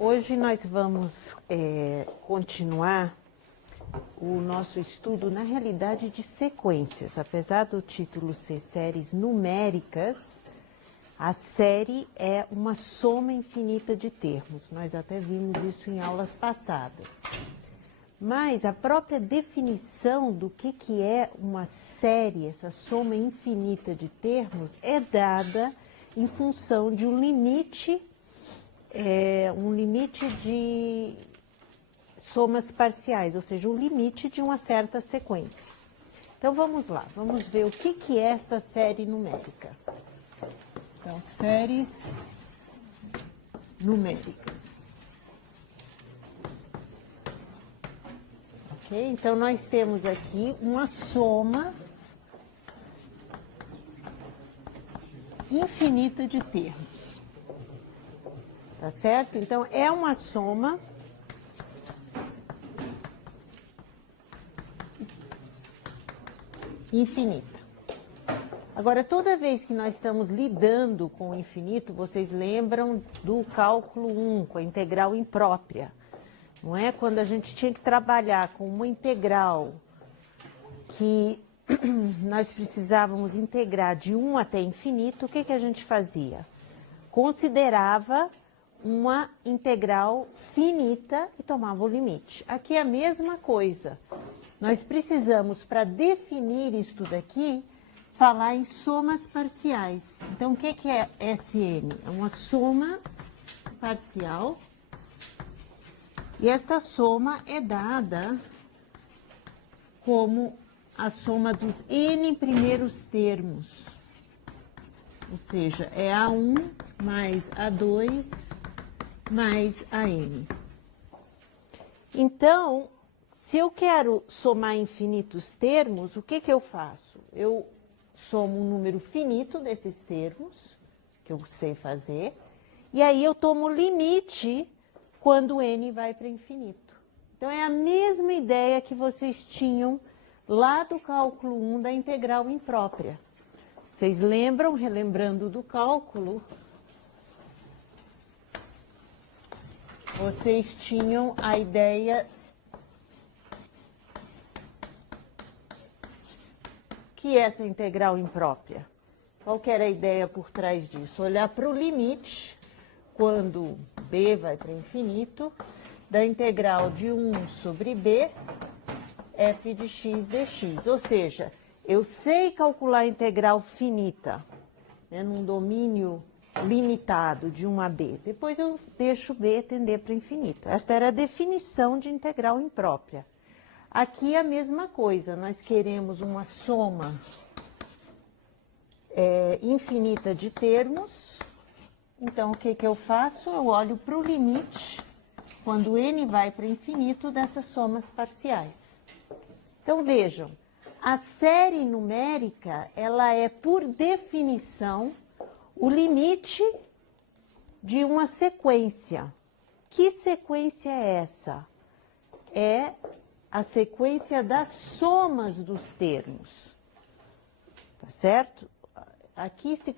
Hoje nós vamos continuar o nosso estudo, na realidade, de sequências. Apesar do título ser séries numéricas, a série é uma soma infinita de termos. Nós até vimos isso em aulas passadas. Mas a própria definição do que é uma série, essa soma infinita de termos, é dada em função de um limite de somas parciais, ou seja, o limite de uma certa sequência. Então, vamos lá, vamos ver o que é esta série numérica. Então, séries numéricas. Ok? Então, nós temos aqui uma soma infinita de termos. Tá certo? Então, é uma soma infinita. Agora, toda vez que nós estamos lidando com o infinito, vocês lembram do cálculo 1, com a integral imprópria. Não é? Quando a gente tinha que trabalhar com uma integral que nós precisávamos integrar de 1 até infinito, o que a gente fazia? Considerava uma integral finita e tomava o limite. Aqui é a mesma coisa. Nós precisamos, para definir isto daqui, falar em somas parciais. Então, o que é SN? É uma soma parcial. E esta soma é dada como a soma dos N primeiros termos. Ou seja, é A1 mais A2 mais AN. Então, se eu quero somar infinitos termos, o que eu faço? Eu somo um número finito desses termos, que eu sei fazer, e aí eu tomo o limite quando n vai para infinito. Então, é a mesma ideia que vocês tinham lá do cálculo 1 da integral imprópria. Vocês lembram, relembrando do cálculo, vocês tinham a ideia que essa integral imprópria. Qual que era a ideia por trás disso? Olhar para o limite, quando b vai para infinito, da integral de 1 sobre b, f de x dx. Ou seja, eu sei calcular a integral finita, né, num domínio limitado de 1 a b. Depois eu deixo b tender para o infinito. Esta era a definição de integral imprópria. Aqui é a mesma coisa, nós queremos uma soma infinita de termos. Então, o que eu faço? Eu olho para o limite, quando n vai para infinito, dessas somas parciais. Então, vejam, a série numérica, ela é, por definição, o limite de uma sequência. Que sequência é essa? É a sequência das somas dos termos. Tá certo? Aqui se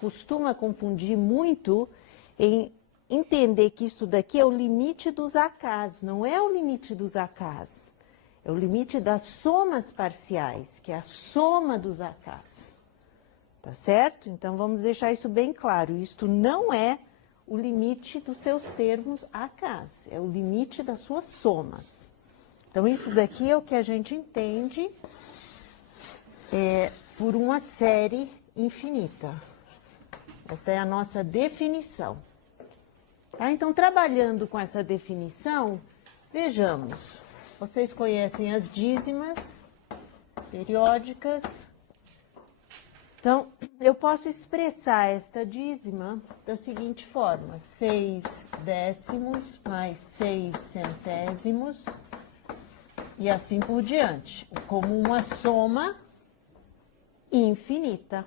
costuma confundir muito em entender que isso daqui é o limite dos AKs. Não é o limite dos AKs. É o limite das somas parciais, que é a soma dos AKs. Tá certo? Então, vamos deixar isso bem claro. Isto não é o limite dos seus termos AKs. É o limite das suas somas. Então, isso daqui é o que a gente entende por uma série infinita. Esta é a nossa definição. Tá? Então, trabalhando com essa definição, vejamos. Vocês conhecem as dízimas periódicas. Então, eu posso expressar esta dízima da seguinte forma: 6 décimos mais 6 centésimos, e assim por diante, como uma soma infinita.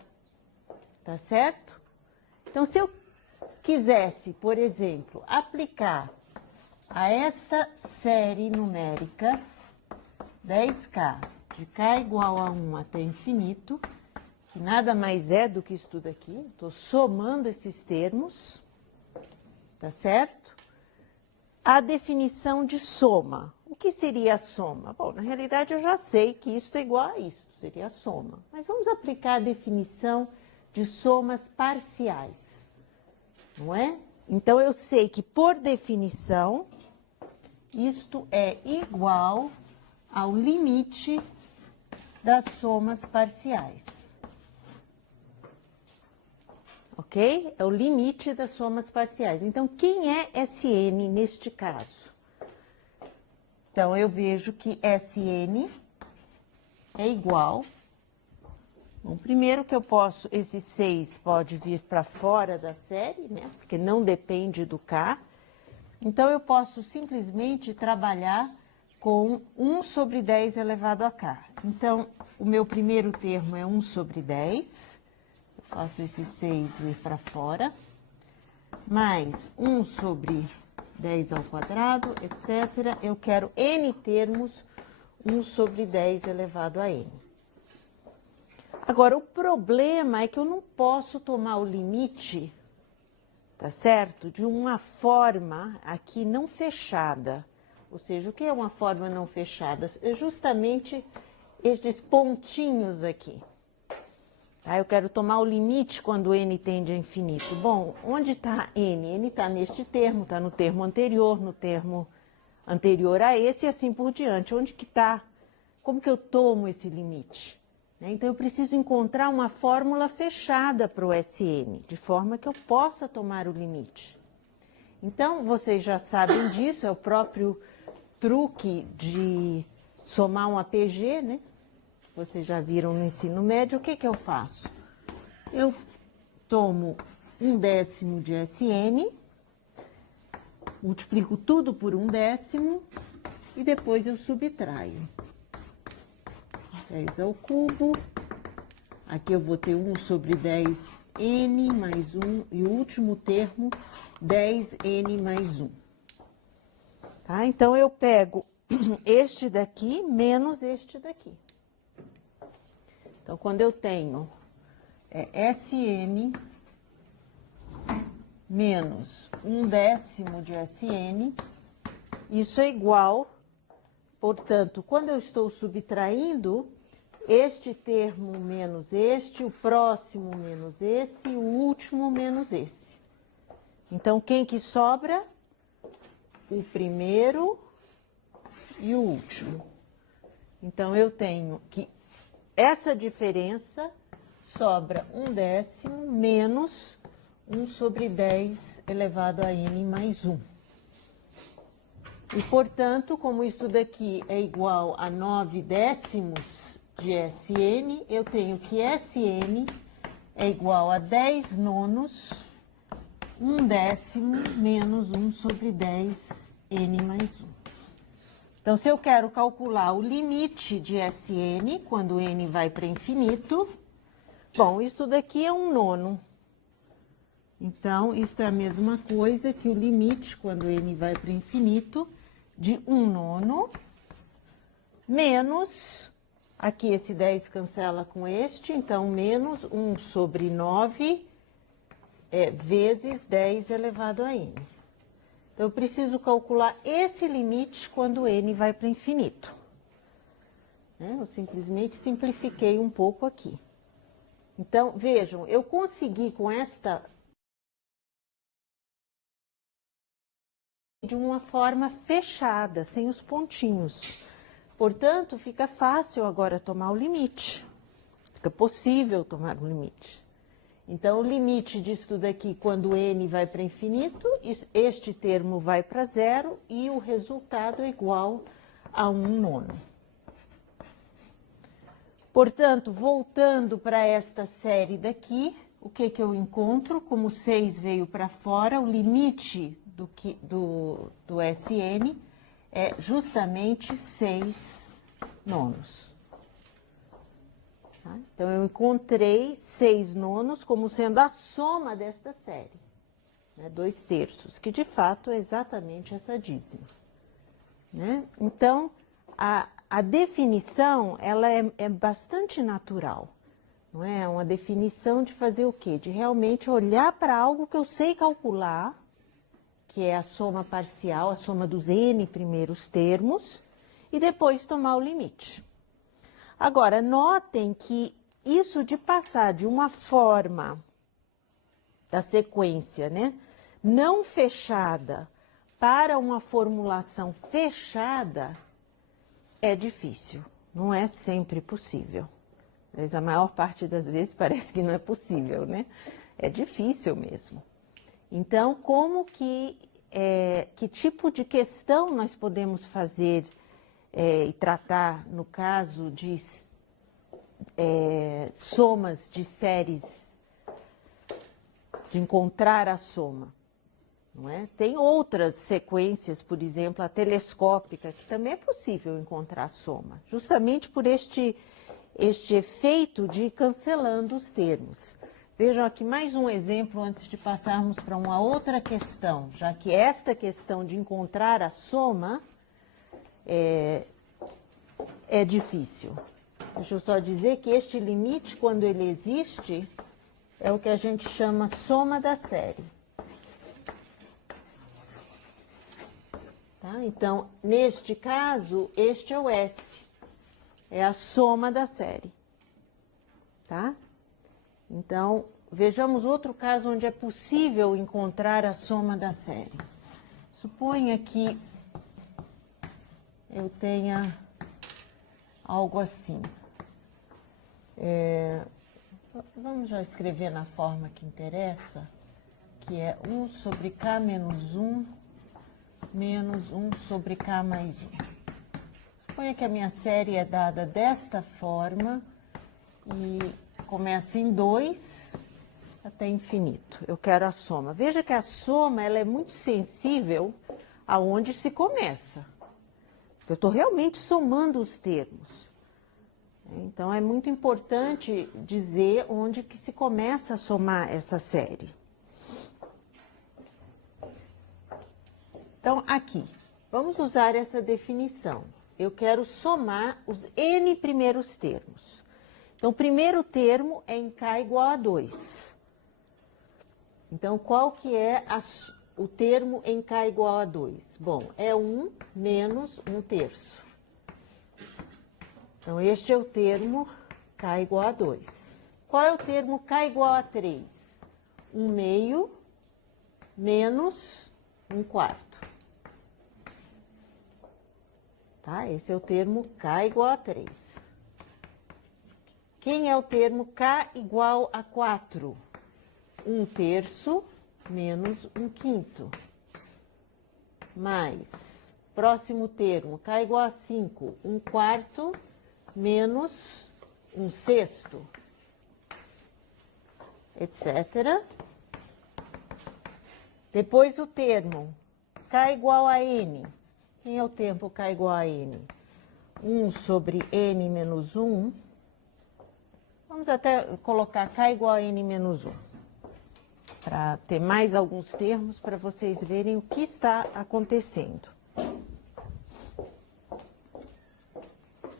Tá certo? Então, se eu quisesse, por exemplo, aplicar a esta série numérica 10k, de k igual a 1 até infinito, que nada mais é do que isso tudo aqui, estou somando esses termos, tá certo? a definição de soma. O que seria a soma? Bom, na realidade eu já sei que isso é igual a isso, seria a soma. Mas vamos aplicar a definição de somas parciais, não é? Então, eu sei que, por definição, isto é igual ao limite das somas parciais. Ok? É o limite das somas parciais. Então, quem é Sn neste caso? Então, eu vejo que Sn é igual... Bom, primeiro que eu posso, esse 6 pode vir para fora da série, né? Porque não depende do K. Então, eu posso simplesmente trabalhar com 1 sobre 10 elevado a K. Então, o meu primeiro termo é 1 sobre 10. Eu faço esse 6 vir para fora. Mais 1 sobre 10 ao quadrado, etc. Eu quero n termos, 1 sobre 10 elevado a n. Agora, o problema é que eu não posso tomar o limite, tá certo? De uma forma aqui não fechada. Ou seja, o que é uma forma não fechada? É justamente estes pontinhos aqui. Tá? Eu quero tomar o limite quando n tende a infinito. Bom, onde está n? N está neste termo, está no termo anterior a esse e assim por diante. Onde que está? Como que eu tomo esse limite? Então, eu preciso encontrar uma fórmula fechada para o Sn, de forma que eu possa tomar o limite. Então, vocês já sabem disso, é o próprio truque de somar um APG, né? Vocês já viram no ensino médio. O que que eu faço? Eu tomo 1/10 de Sn, multiplico tudo por 1/10 e depois eu subtraio. 10 ao cubo, aqui eu vou ter 1 sobre 10n mais 1, e o último termo, 10n mais 1. Tá? Então, eu pego este daqui menos este daqui. Então, quando eu tenho Sn menos 1/10 de Sn, isso é igual, portanto, quando eu estou subtraindo, este termo menos este, o próximo menos esse, e o último menos esse. Então, quem que sobra? O primeiro e o último. Então, eu tenho que essa diferença sobra 1/10 menos 1 sobre 10 elevado a n mais 1. E, portanto, como isso daqui é igual a 9/10 de Sn, eu tenho que Sn é igual a 10 nonos, 1/10 menos 1 sobre 10 n mais 1. Então, se eu quero calcular o limite de Sn, quando n vai para infinito, bom, isso daqui é 1 nono. Então, isso é a mesma coisa que o limite, quando n vai para infinito, de 1 nono, menos, aqui esse 10 cancela com este, então, menos 1 sobre 9 vezes 10 elevado a n. Então, eu preciso calcular esse limite quando n vai para infinito. Eu simplesmente simplifiquei um pouco aqui. Então, vejam, eu consegui com esta... de uma forma fechada, sem os pontinhos. Portanto, fica fácil agora tomar o limite. Fica possível tomar o limite. Então, o limite disso daqui, quando n vai para infinito, este termo vai para zero e o resultado é igual a 1 nono. Portanto, voltando para esta série daqui, o que que eu encontro? Como 6 veio para fora, o limite do Sn é justamente 6 nonos. Tá? Então, eu encontrei 6 nonos como sendo a soma desta série, né? 2/3, que de fato é exatamente essa dízima. Né? Então, a definição, ela é bastante natural. Não é? É uma definição de fazer o quê? De realmente olhar para algo que eu sei calcular, que é a soma parcial, a soma dos n primeiros termos, e depois tomar o limite. Agora, notem que isso de passar de uma forma da sequência, né, não fechada para uma formulação fechada é difícil, não é sempre possível. Mas a maior parte das vezes parece que não é possível, né? É difícil mesmo. Então, que tipo de questão nós podemos fazer e tratar no caso de somas de séries, de encontrar a soma, não é? Tem outras sequências, por exemplo, a telescópica, que também é possível encontrar a soma, justamente por este efeito de ir cancelando os termos. Vejam aqui mais um exemplo antes de passarmos para uma outra questão, já que esta questão de encontrar a soma é difícil. Deixa eu só dizer que este limite, quando ele existe, é o que a gente chama soma da série. Tá? Então, neste caso, este é o S, é a soma da série. Tá? Então, vejamos outro caso onde é possível encontrar a soma da série. Suponha que eu tenha algo assim. Vamos já escrever na forma que interessa, que é 1 sobre k menos 1 sobre k mais 1. Suponha que a minha série é dada desta forma e começa em 2 até infinito. Eu quero a soma. Veja que a soma ela é muito sensível aonde se começa. Eu estou realmente somando os termos. Então, é muito importante dizer onde que se começa a somar essa série. Então, aqui, vamos usar essa definição. Eu quero somar os n primeiros termos. Então, o primeiro termo é em k igual a 2. Então, qual que é o termo em k igual a 2? Bom, é 1 menos 1/3. Então, este é o termo k igual a 2. Qual é o termo k igual a 3? 1/2 menos 1/4. Tá? Esse é o termo k igual a 3. Quem é o termo k igual a 4? 1/3 menos 1/5. Mais, próximo termo, k igual a 5, 1/4 menos 1/6, etc. Depois o termo k igual a n. Quem é o termo k igual a n? 1 sobre n menos 1. Vamos até colocar k igual a n menos 1. Para ter mais alguns termos, para vocês verem o que está acontecendo.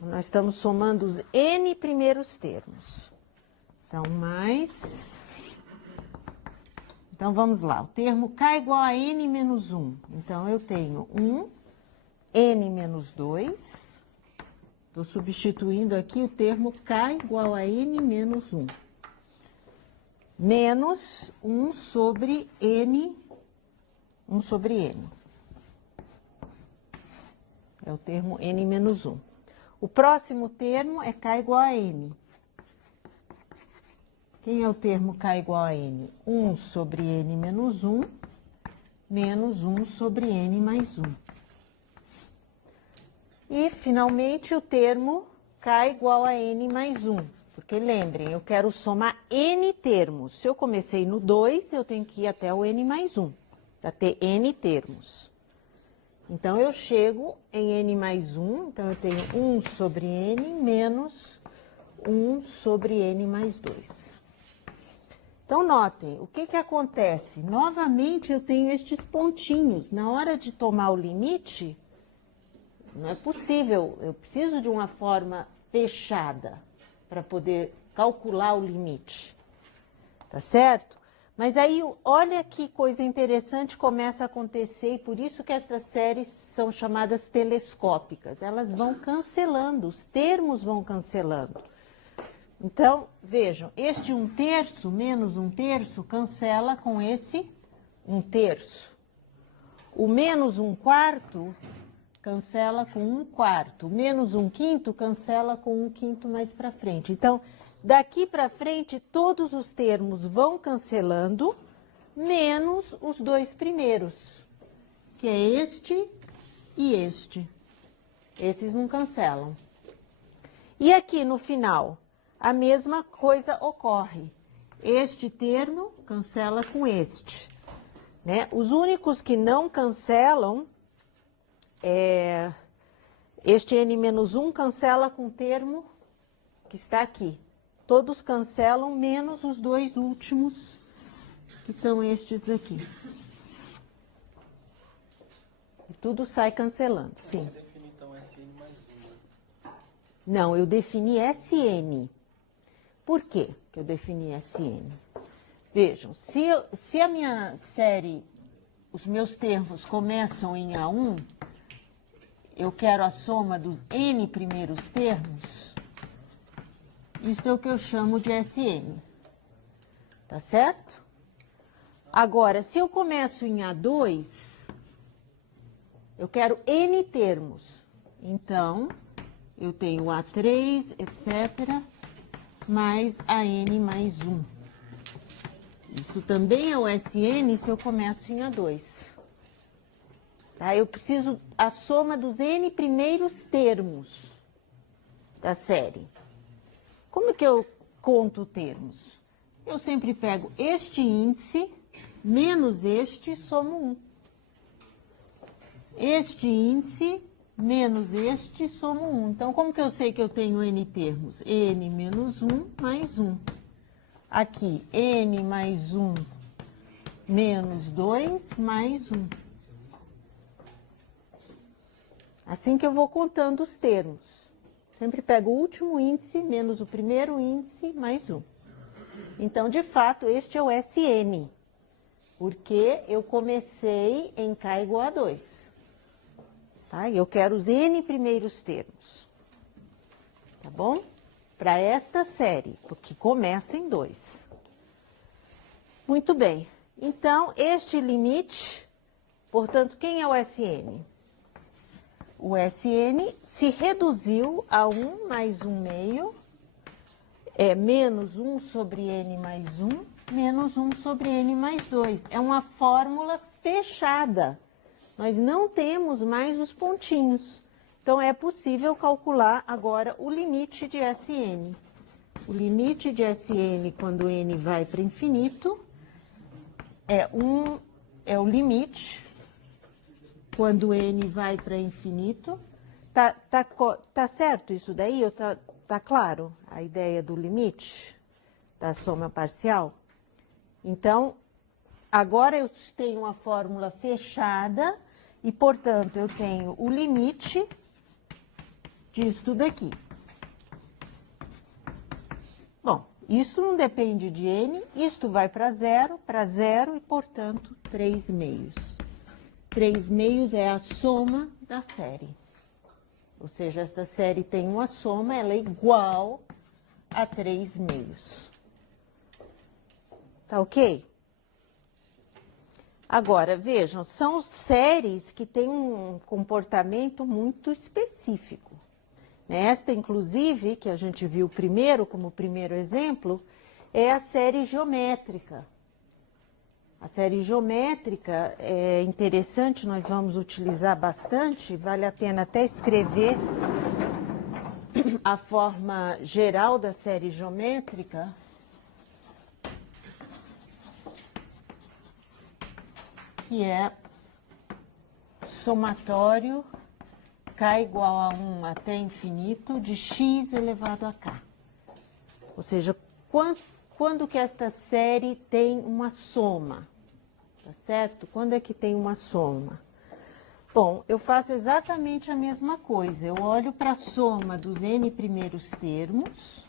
Nós estamos somando os n primeiros termos. Então, mais... Então, vamos lá. O termo k igual a n menos 1. Então, eu tenho 1, n menos 2. Estou substituindo aqui o termo k igual a n menos 1. Menos 1 sobre n. 1 sobre n. É o termo n menos 1. O próximo termo é k igual a n. Quem é o termo k igual a n? 1 sobre n menos 1, menos 1 sobre n mais 1. E, finalmente, o termo k igual a n mais 1. Porque, lembrem, eu quero somar n termos. Se eu comecei no 2, eu tenho que ir até o n mais 1, para ter n termos. Então, eu chego em n mais 1, então eu tenho 1 sobre n menos 1 sobre n mais 2. Então, notem, o que acontece? Novamente, eu tenho estes pontinhos. Na hora de tomar o limite, não é possível. Eu preciso de uma forma fechada para poder calcular o limite. Tá certo? Mas aí, olha que coisa interessante começa a acontecer, e por isso que essas séries são chamadas telescópicas. Elas vão cancelando, os termos vão cancelando. Então, vejam, este 1/3 menos 1/3 cancela com esse 1/3. O menos 1/4 cancela com 1/4. Menos 1/5 cancela com 1/5 mais para frente. Então, daqui para frente, todos os termos vão cancelando, menos os dois primeiros, que é este e este. Esses não cancelam. E aqui no final, a mesma coisa ocorre. Este termo cancela com este, né? Os únicos que não cancelam, este n-1 cancela com o termo que está aqui. Todos cancelam, menos os dois últimos, que são estes daqui. E tudo sai cancelando, sim. Você define, então, SN mais 1, né? Não, eu defini SN. Por quê que eu defini SN? Vejam, se a minha série, os meus termos começam em A1, eu quero a soma dos N primeiros termos, isso é o que eu chamo de SN. Tá certo? Agora, se eu começo em A2, eu quero N termos. Então, eu tenho A3, etc., mais AN mais 1. Isso também é o SN se eu começo em A2. Tá? Eu preciso a soma dos N primeiros termos da série. Como que eu conto termos? Eu sempre pego este índice menos este e somo 1. Este índice menos este e somo 1. Então, como que eu sei que eu tenho N termos? N menos 1 mais 1. Aqui, N mais 1 menos 2 mais 1. Assim que eu vou contando os termos. Sempre pego o último índice menos o primeiro índice mais 1. Então, de fato, este é o SN. Porque eu comecei em K igual a 2. Tá? Eu quero os N primeiros termos. Tá bom? Para esta série, porque começa em 2. Muito bem. Então, este limite, portanto, quem é o SN? O SN se reduziu a 1 mais 1 meio, menos 1 sobre N mais 1, menos 1 sobre N mais 2. É uma fórmula fechada. Nós não temos mais os pontinhos. Então, é possível calcular agora o limite de SN. O limite de SN, quando N vai para infinito, é o limite, quando N vai para infinito. Tá certo isso daí? Tá claro a ideia do limite da soma parcial? Então, agora eu tenho uma fórmula fechada e, portanto, eu tenho o limite disso daqui. Bom, isso não depende de N, isto vai para zero e, portanto, 3 meios. 3 meios é a soma da série. Ou seja, esta série tem uma soma, ela é igual a 3 meios. Tá ok? Agora, vejam, são séries que têm um comportamento muito específico. Esta, inclusive, que a gente viu primeiro, como primeiro exemplo, é a série geométrica. A série geométrica é interessante, nós vamos utilizar bastante, vale a pena até escrever a forma geral da série geométrica. Que é somatório K igual a 1 até infinito de x elevado a k. Ou seja, quando que esta série tem uma soma? Tá certo? Quando é que tem uma soma? Bom, eu faço exatamente a mesma coisa. Eu olho para a soma dos N primeiros termos.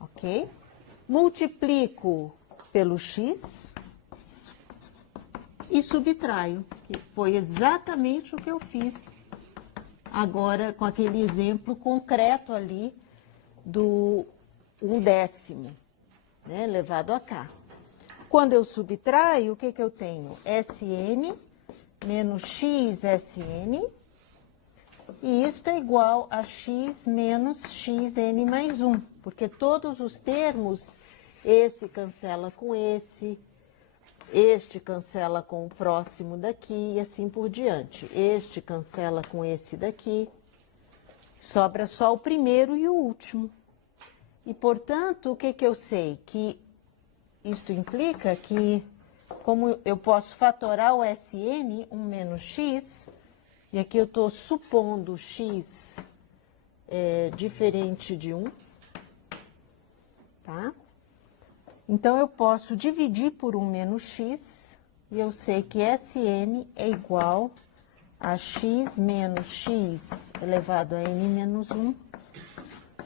Ok? multiplico pelo x e subtraio, que foi exatamente o que eu fiz agora com aquele exemplo concreto ali do 1/10, né, elevado a k. Quando eu subtraio, o que que eu tenho? Sn menos xSn, e isto é igual a x menos xn mais 1, porque todos os termos, esse cancela com esse, este cancela com o próximo daqui e assim por diante. Este cancela com esse daqui, sobra só o primeiro e o último. E, portanto, o que que eu sei? Que isto implica que, como eu posso fatorar o Sn, 1 menos x, e aqui eu estou supondo x diferente de 1, tá? Então, eu posso dividir por 1 menos x, e eu sei que Sn é igual a x menos x elevado a n menos 1,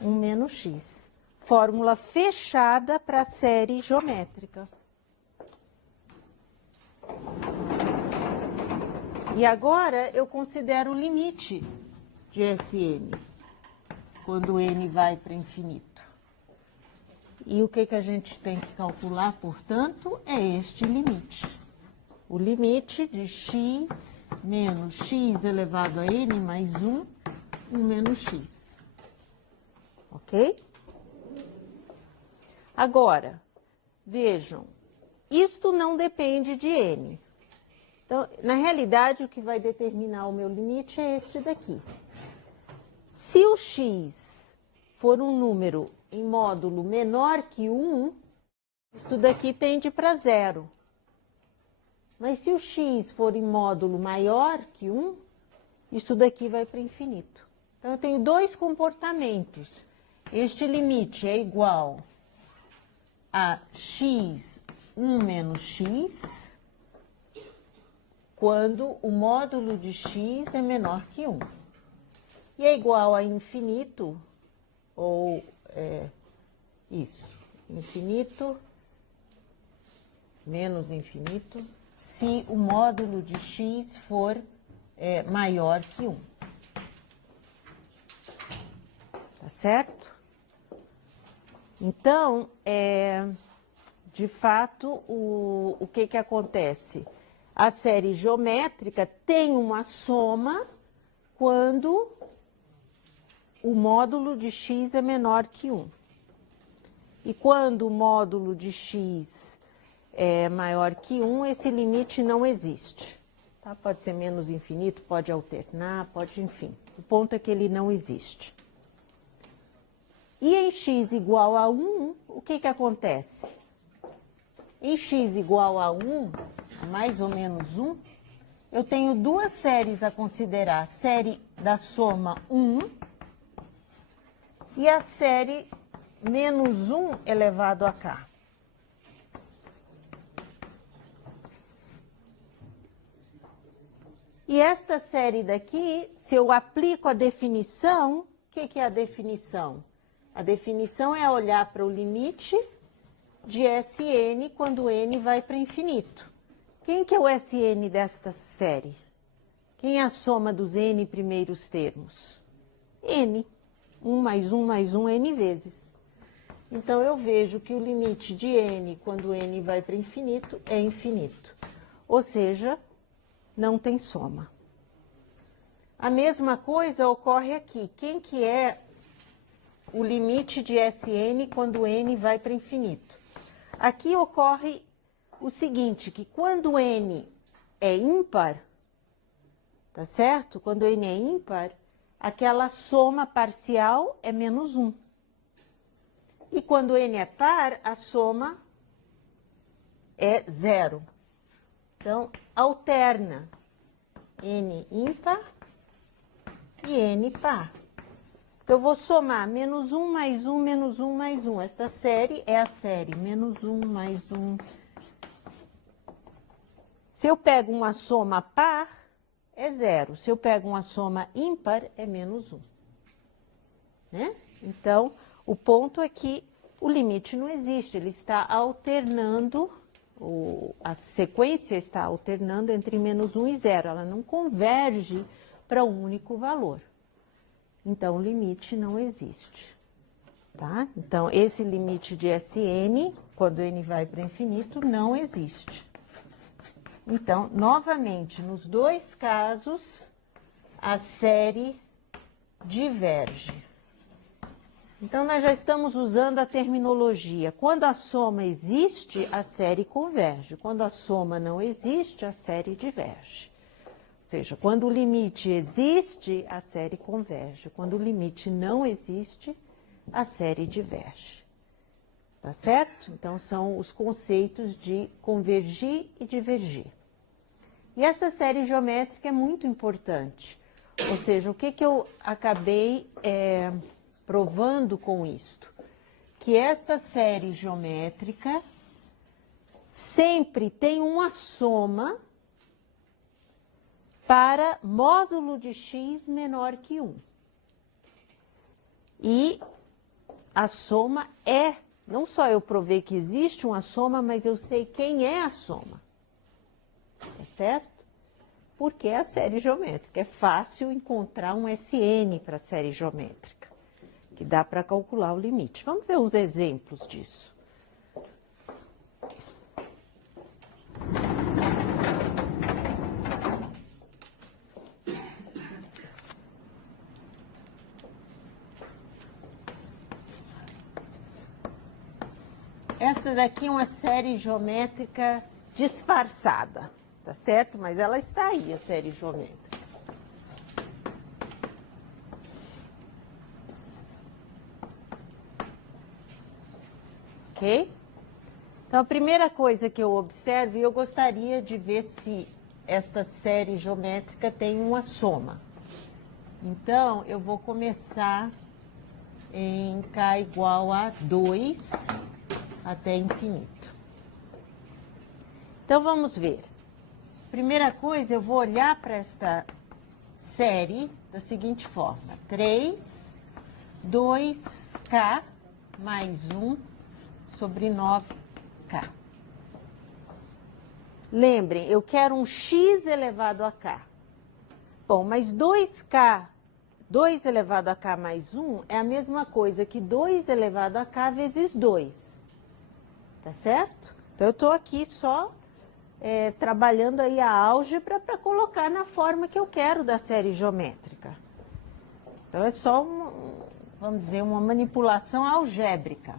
1 menos x. Fórmula fechada para a série geométrica. E agora eu considero o limite de Sn, quando n vai para infinito. E o que que a gente tem que calcular, portanto, é este limite. O limite de x menos x elevado a n mais 1, 1 menos x. Ok? Agora, vejam, isto não depende de n. Então, na realidade, o que vai determinar o meu limite é este daqui. Se o x for um número em módulo menor que 1, isso daqui tende para 0. Mas se o x for em módulo maior que 1, isso daqui vai para infinito. Então, eu tenho dois comportamentos. Este limite é igual a x 1 menos x, quando o módulo de x é menor que 1. E é igual a infinito, ou isso, infinito menos infinito, se o módulo de x for maior que 1. Tá certo? Então, de fato, o que que acontece? A série geométrica tem uma soma quando o módulo de x é menor que 1. E quando o módulo de x é maior que 1, esse limite não existe. Tá? Pode ser menos infinito, pode alternar, pode, enfim. O ponto é que ele não existe. E em x igual a 1, o que que acontece? Em x igual a 1, mais ou menos 1, eu tenho duas séries a considerar. A série da soma 1 e a série menos 1 elevado a k. E esta série daqui, se eu aplico a definição, o que que é a definição? A definição é olhar para o limite de Sn quando n vai para infinito. Quem que é o Sn desta série? Quem é a soma dos n primeiros termos? N. 1 mais 1 mais 1, n vezes. Então, eu vejo que o limite de n quando n vai para infinito é infinito. Ou seja, não tem soma. A mesma coisa ocorre aqui. Quem que é o limite de Sn quando n vai para infinito? Aqui ocorre o seguinte, que quando n é ímpar, tá certo? Quando n é ímpar, aquela soma parcial é menos 1. E quando n é par, a soma é 0. Então, alterna n ímpar e n par. Então, eu vou somar menos 1 mais 1 menos 1 mais 1. Esta série é a série menos 1 mais 1. Se eu pego uma soma par, é 0. Se eu pego uma soma ímpar, é menos 1. Né? Então, o ponto é que o limite não existe, ele está alternando, a sequência está alternando entre menos 1 e 0, ela não converge para um único valor. Então, o limite não existe. Tá? Então, esse limite de Sn, quando n vai para infinito, não existe. Então, novamente, nos dois casos, a série diverge. Então, nós já estamos usando a terminologia. Quando a soma existe, a série converge. Quando a soma não existe, a série diverge. Ou seja, quando o limite existe, a série converge. Quando o limite não existe, a série diverge. Tá certo? Então, são os conceitos de convergir e divergir. E essa série geométrica é muito importante. Ou seja, o que eu acabei provando com isto? Que esta série geométrica sempre tem uma soma para módulo de x menor que 1. E a soma é, não só eu provei que existe uma soma, mas eu sei quem é a soma. Tá certo? Porque é a série geométrica. É fácil encontrar um Sn para a série geométrica, que dá para calcular o limite. Vamos ver os exemplos disso. Esta daqui é uma série geométrica disfarçada, tá certo? Mas ela está aí, a série geométrica. Ok? Então, a primeira coisa que eu observo, e eu gostaria de ver se esta série geométrica tem uma soma. Então, eu vou começar em k igual a 2 até infinito. Então, vamos ver. Primeira coisa, eu vou olhar para esta série da seguinte forma. 3, 2k mais 1 sobre 9k. Lembrem, eu quero um x elevado a k. Bom, mas 2k, 2 elevado a k mais 1 é a mesma coisa que 2 elevado a k vezes 2. Tá certo? Então, eu estou aqui só trabalhando aí a álgebra para colocar na forma que eu quero da série geométrica. Então, é só, vamos dizer, uma manipulação algébrica.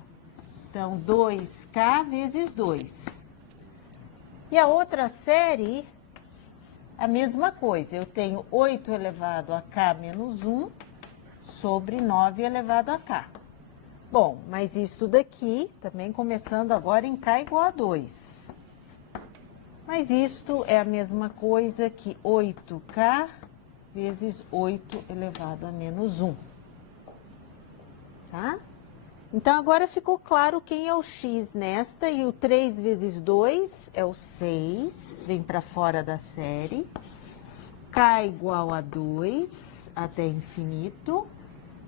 Então, 2k vezes 2. E a outra série, a mesma coisa. Eu tenho 8 elevado a k menos 1 sobre 9 elevado a k. Bom, mas isso daqui, também começando agora em k igual a 2. Mas isto é a mesma coisa que 8k vezes 8 elevado a menos 1. Tá? Então, agora ficou claro quem é o x nesta, e o 3 vezes 2 é o 6, vem para fora da série. K igual a 2 até infinito.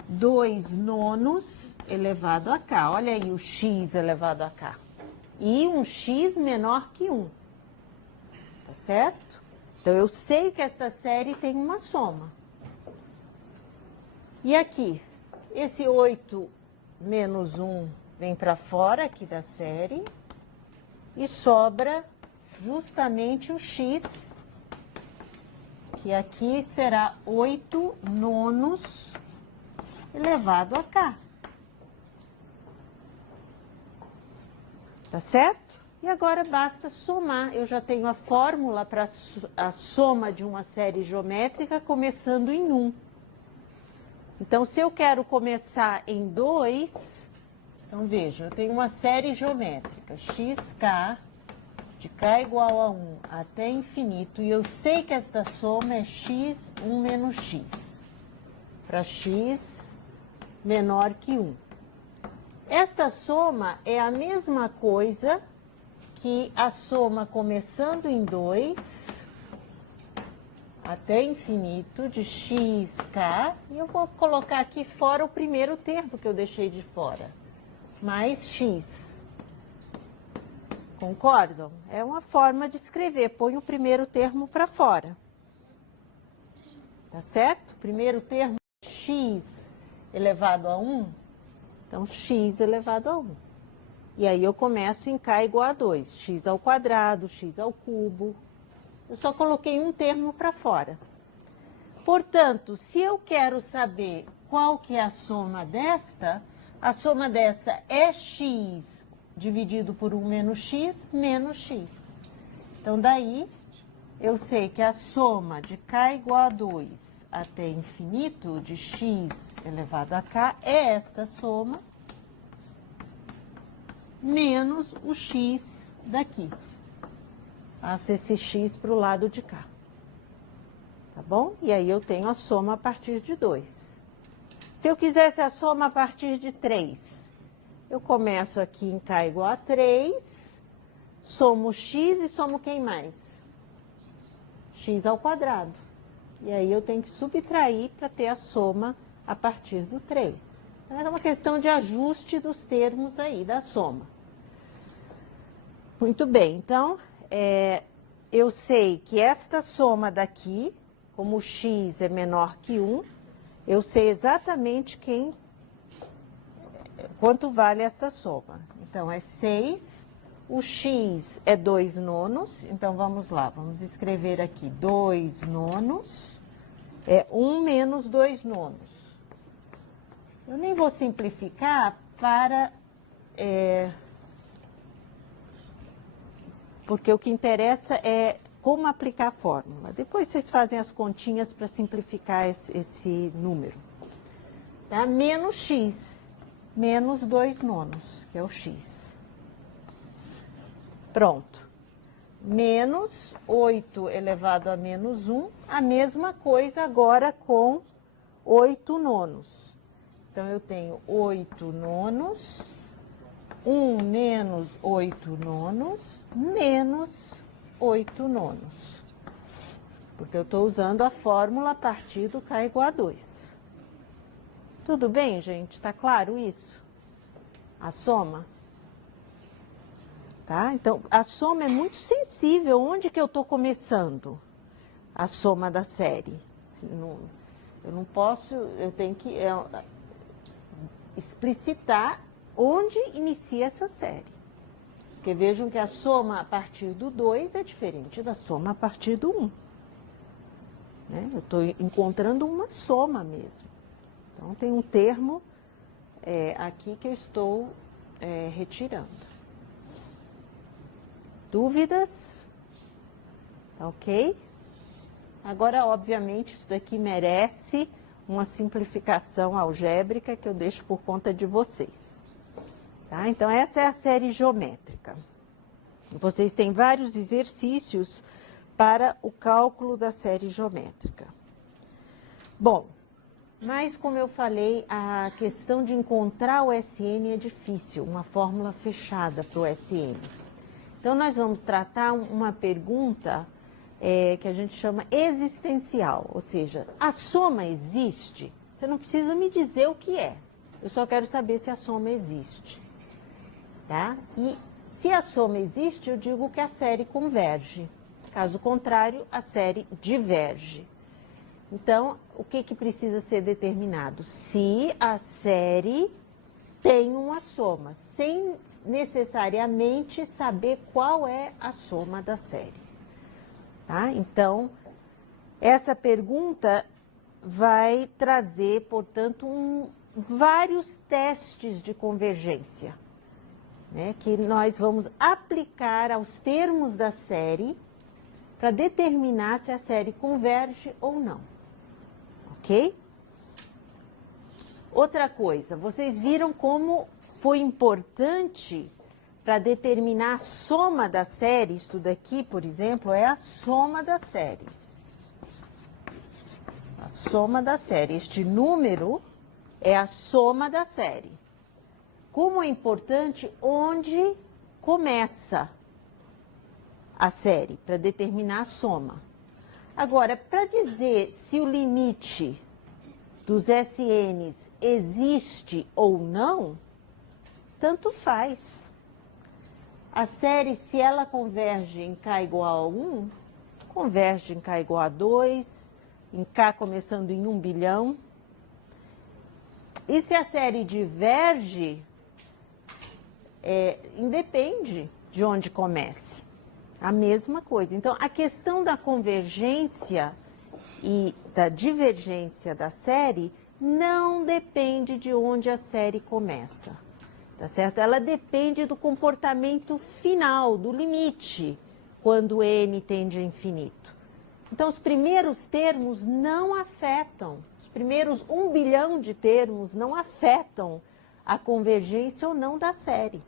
2 nonos elevado a k. Olha aí o x elevado a k. E um x menor que 1. Tá certo? Então, eu sei que esta série tem uma soma. E aqui, esse 8 menos 1 vem para fora aqui da série. E sobra justamente o x, que aqui será 8 nonos elevado a k. Tá certo? E agora basta somar. Eu já tenho a fórmula para a soma de uma série geométrica começando em 1. Então, se eu quero começar em 2, então veja, eu tenho uma série geométrica, xk, de k igual a 1 até infinito, e eu sei que esta soma é x, 1 menos x, para x menor que 1. Esta soma é a mesma coisa que a soma começando em 2 até infinito de xk, e eu vou colocar aqui fora o primeiro termo que eu deixei de fora, mais x. Concordam? É uma forma de escrever. Põe o primeiro termo para fora. Tá certo? Primeiro termo, x elevado a 1. Então, x elevado a 1. E aí eu começo em k igual a 2. X ao quadrado, x ao cubo. Eu só coloquei um termo para fora. Portanto, se eu quero saber qual que é a soma desta é x dividido por 1 menos x. Então, daí, eu sei que a soma de k igual a 2 até infinito, de x elevado a k, é esta soma, menos o x daqui. Passa esse x para o lado de cá. Tá bom? E aí eu tenho a soma a partir de 2. Se eu quisesse a soma a partir de 3, eu começo aqui em k igual a 3, somo x e somo quem mais? X ao quadrado. E aí eu tenho que subtrair para ter a soma a partir do 3. Então, é uma questão de ajuste dos termos aí, da soma. Muito bem, então, eu sei que esta soma daqui, como x é menor que 1, eu sei exatamente quanto vale esta soma. Então, é 6, o x é 2 nonos, então vamos lá, vamos escrever aqui 2 nonos, é 1 menos 2 nonos. Eu nem vou simplificar porque o que interessa é como aplicar a fórmula. Depois vocês fazem as continhas para simplificar esse número. Tá? Menos x, menos 2 nonos, que é o x. Pronto. Menos 8 elevado a menos 1, a mesma coisa agora com 8 nonos. Então, eu tenho 8 nonos, 1 menos 8 nonos, menos 8 nonos. Porque eu estou usando a fórmula a partir do k igual a 2. Tudo bem, gente? Está claro isso? A soma? Tá? Então, a soma é muito sensível. Onde que eu estou começando a soma da série? Eu não posso, eu tenho que explicitar onde inicia essa série. Porque vejam que a soma a partir do 2 é diferente da soma a partir do 1. Né? Eu estou encontrando uma soma mesmo. Então, tem um termo aqui que eu estou retirando. Dúvidas? Ok? Agora, obviamente, isso daqui merece uma simplificação algébrica que eu deixo por conta de vocês. Tá? Então, essa é a série geométrica. Vocês têm vários exercícios para o cálculo da série geométrica. Bom, mas como eu falei, a questão de encontrar o SN é difícil, uma fórmula fechada para o SN. Então, nós vamos tratar uma pergunta que a gente chama existencial, ou seja, a soma existe? Você não precisa me dizer o que é, eu só quero saber se a soma existe. Tá? E se a soma existe, eu digo que a série converge. Caso contrário, a série diverge. Então, o que precisa ser determinado? Se a série tem uma soma, sem necessariamente saber qual é a soma da série. Tá? Então, essa pergunta vai trazer, portanto, vários testes de convergência, né, que nós vamos aplicar aos termos da série para determinar se a série converge ou não. Ok? Outra coisa, vocês viram como foi importante para determinar a soma da série. Isso daqui, por exemplo, é a soma da série. A soma da série. Este número é a soma da série. Como é importante onde começa a série, para determinar a soma. Agora, para dizer se o limite dos SNs existe ou não, tanto faz. A série, se ela converge em K igual a 1, converge em K igual a 2, em K começando em 1 bilhão. E se a série diverge, independe de onde comece. A mesma coisa. Então, a questão da convergência e da divergência da série não depende de onde a série começa. Tá certo? Ela depende do comportamento final, do limite, quando n tende a infinito. Então, os primeiros termos não afetam, os primeiros 1 bilhão de termos não afetam a convergência ou não da série.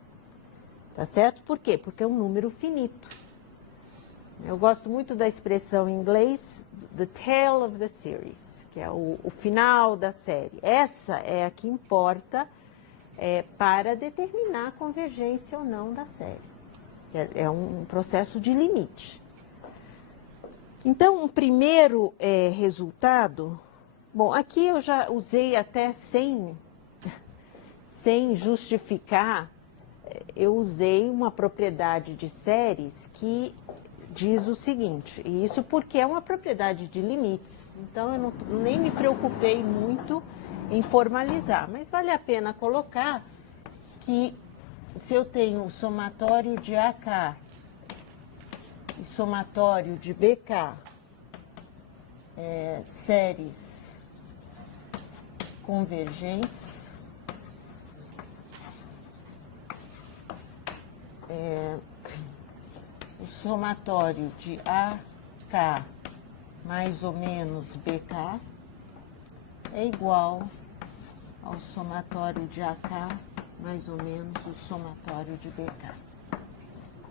Tá certo? Por quê? Porque é um número finito. Eu gosto muito da expressão em inglês, the tail of the series, que é o final da série. Essa é a que importa para determinar a convergência ou não da série. É um processo de limite. Então, um primeiro resultado... Bom, aqui eu já usei até sem justificar, eu usei uma propriedade de séries que diz o seguinte, e isso porque é uma propriedade de limites, então eu nem me preocupei muito em formalizar, mas vale a pena colocar que se eu tenho somatório de AK e somatório de BK, séries convergentes, o somatório de AK mais ou menos BK é igual ao somatório de AK mais ou menos o somatório de BK.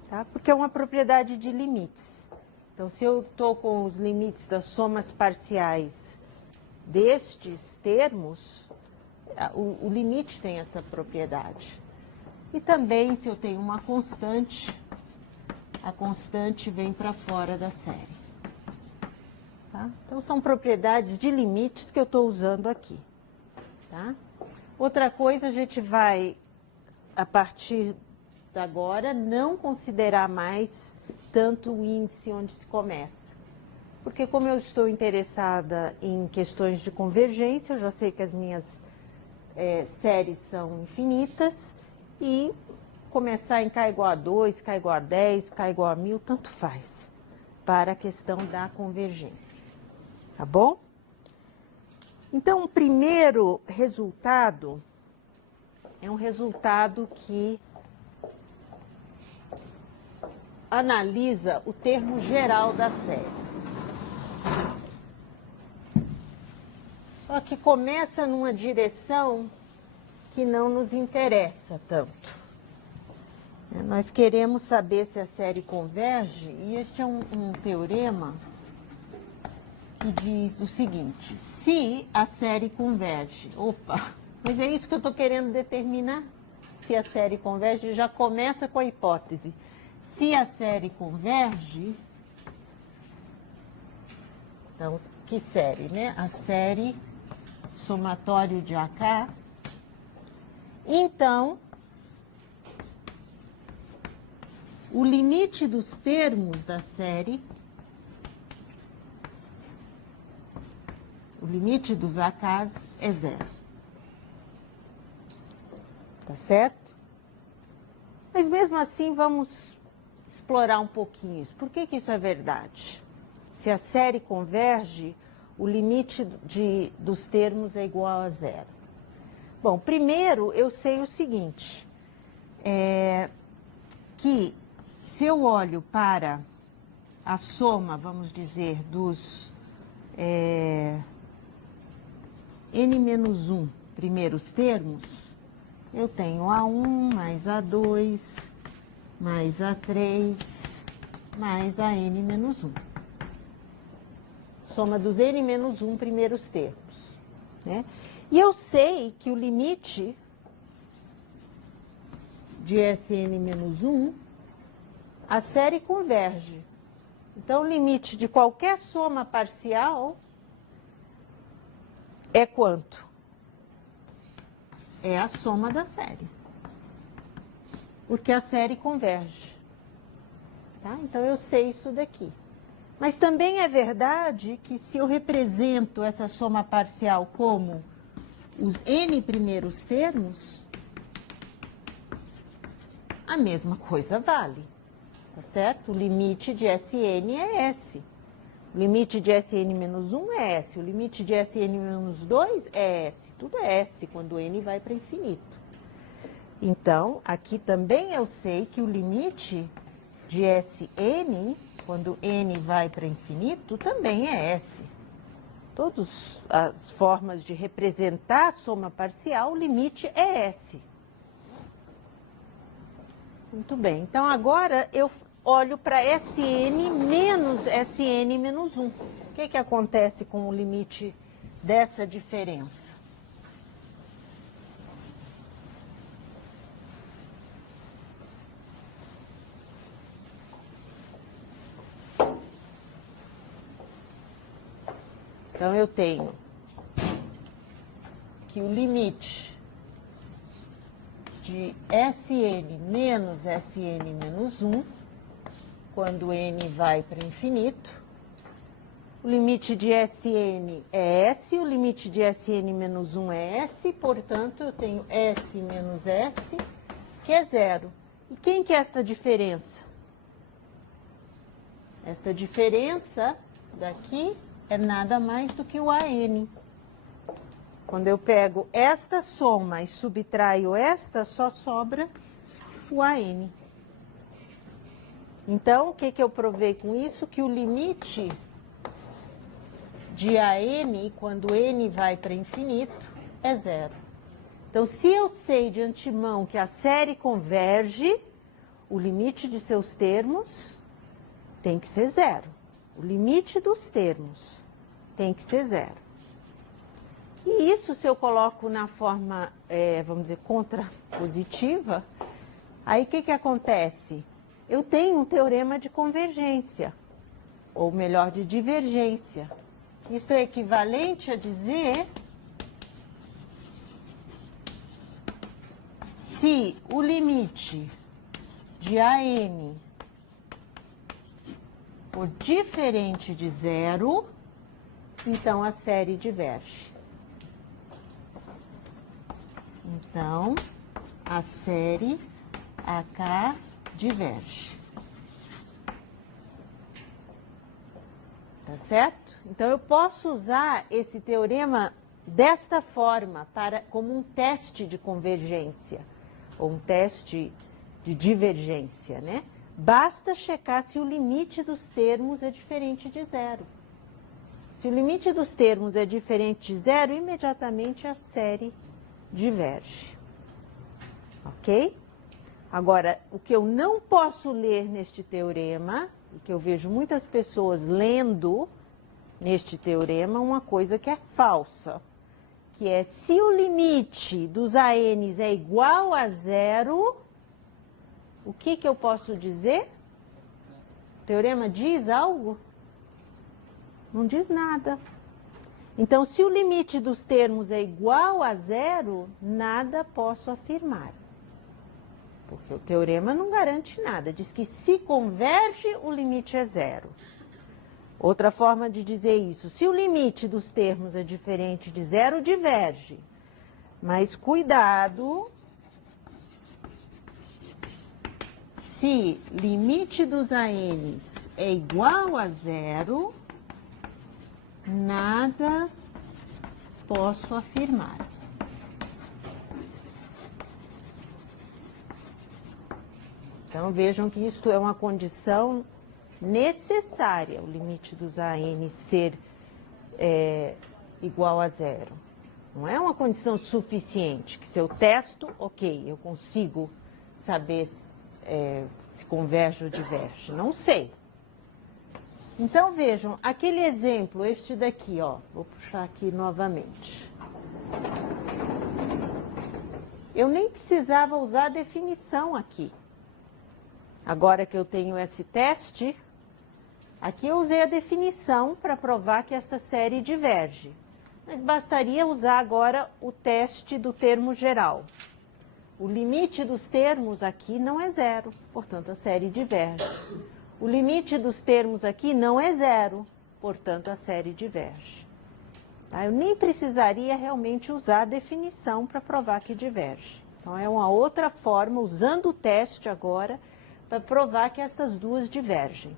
Tá? Porque é uma propriedade de limites. Então, se eu estou com os limites das somas parciais destes termos, o limite tem essa propriedade. E também, se eu tenho uma constante, a constante vem para fora da série. Tá? Então, são propriedades de limites que eu estou usando aqui. Tá? Outra coisa, a gente vai, a partir de agora, não considerar mais tanto o índice onde se começa. Porque como eu estou interessada em questões de convergência, eu já sei que as minhas séries são infinitas, e começar em K igual a 2, K igual a 10, K igual a 1000, tanto faz, para a questão da convergência. Tá bom? Então, o primeiro resultado é um resultado que analisa o termo geral da série. Só que começa numa direção que não nos interessa tanto. Nós queremos saber se a série converge, e este é um teorema que diz o seguinte: se a série converge, mas é isso que eu estou querendo determinar. Se a série converge, já começa com a hipótese. Se a série converge, então, que série, né? A série somatório de AK. Então, o limite dos termos da série, o limite dos AKs é 0. Tá certo? Mas mesmo assim, vamos explorar um pouquinho isso. Por que isso é verdade? Se a série converge, o limite dos termos é igual a 0. Bom, primeiro eu sei o seguinte, que se eu olho para a soma, vamos dizer, dos n-1 primeiros termos, eu tenho A1 mais A2 mais A3 mais a n-1. Soma dos n-1 primeiros termos. Né? E eu sei que o limite de Sn-1, a série converge. Então, o limite de qualquer soma parcial é quanto? É a soma da série. porque a série converge. Tá? Então, eu sei isso daqui. Mas também é verdade que se eu represento essa soma parcial como os n primeiros termos, a mesma coisa vale, tá certo? O limite de Sn é S. O limite de Sn menos 1 é S. O limite de Sn menos 2 é S. Tudo é S quando n vai para infinito. Então, aqui também eu sei que o limite de Sn, quando n vai para infinito, também é S. Todas as formas de representar a soma parcial, o limite é S. Muito bem. Então, agora eu olho para Sn menos Sn menos 1. O que acontece com o limite dessa diferença? Então, eu tenho que o limite de Sn menos Sn menos 1, quando n vai para infinito, o limite de Sn é S, o limite de Sn menos 1 é S, portanto, eu tenho S menos S, que é zero. E quem que é esta diferença? Esta diferença daqui é nada mais do que o AN. Quando eu pego esta soma e subtraio esta, só sobra o AN. Então, o que eu provei com isso? Que o limite de AN, quando n vai para infinito, é zero. Então, se eu sei de antemão que a série converge, o limite de seus termos tem que ser zero. O limite dos termos tem que ser zero. E isso, se eu coloco na forma, vamos dizer, contrapositiva, aí o que acontece? Eu tenho um teorema de convergência, ou melhor, de divergência. Isso é equivalente a dizer se o limite de AN for diferente de zero, então a série diverge. Então, a série AK diverge. Tá certo? Então, eu posso usar esse teorema desta forma como um teste de convergência, ou um teste de divergência, né? Basta checar se o limite dos termos é diferente de zero. Se o limite dos termos é diferente de zero, imediatamente a série diverge. Ok? Agora, o que eu não posso ler neste teorema, e que eu vejo muitas pessoas lendo neste teorema, uma coisa que é falsa, que é se o limite dos ANs é igual a zero, o que eu posso dizer? O teorema diz algo? Não diz nada. Então, se o limite dos termos é igual a zero, nada posso afirmar. Porque o teorema não garante nada. Diz que se converge, o limite é zero. Outra forma de dizer isso, se o limite dos termos é diferente de zero, diverge. Mas cuidado, se limite dos ANs é igual a zero, nada posso afirmar. Então, vejam que isto é uma condição necessária, o limite dos AN ser igual a zero. Não é uma condição suficiente, que se eu testo, ok, eu consigo saber se converge ou diverge. Não sei. Então, vejam, aquele exemplo, este daqui, ó, vou puxar aqui novamente. Eu nem precisava usar a definição aqui. Agora que eu tenho esse teste, aqui eu usei a definição para provar que esta série diverge. Mas bastaria usar agora o teste do termo geral. O limite dos termos aqui não é zero, portanto, a série diverge. O limite dos termos aqui não é zero, portanto, a série diverge. Tá? Eu nem precisaria realmente usar a definição para provar que diverge. Então, é uma outra forma, usando o teste agora, para provar que essas duas divergem.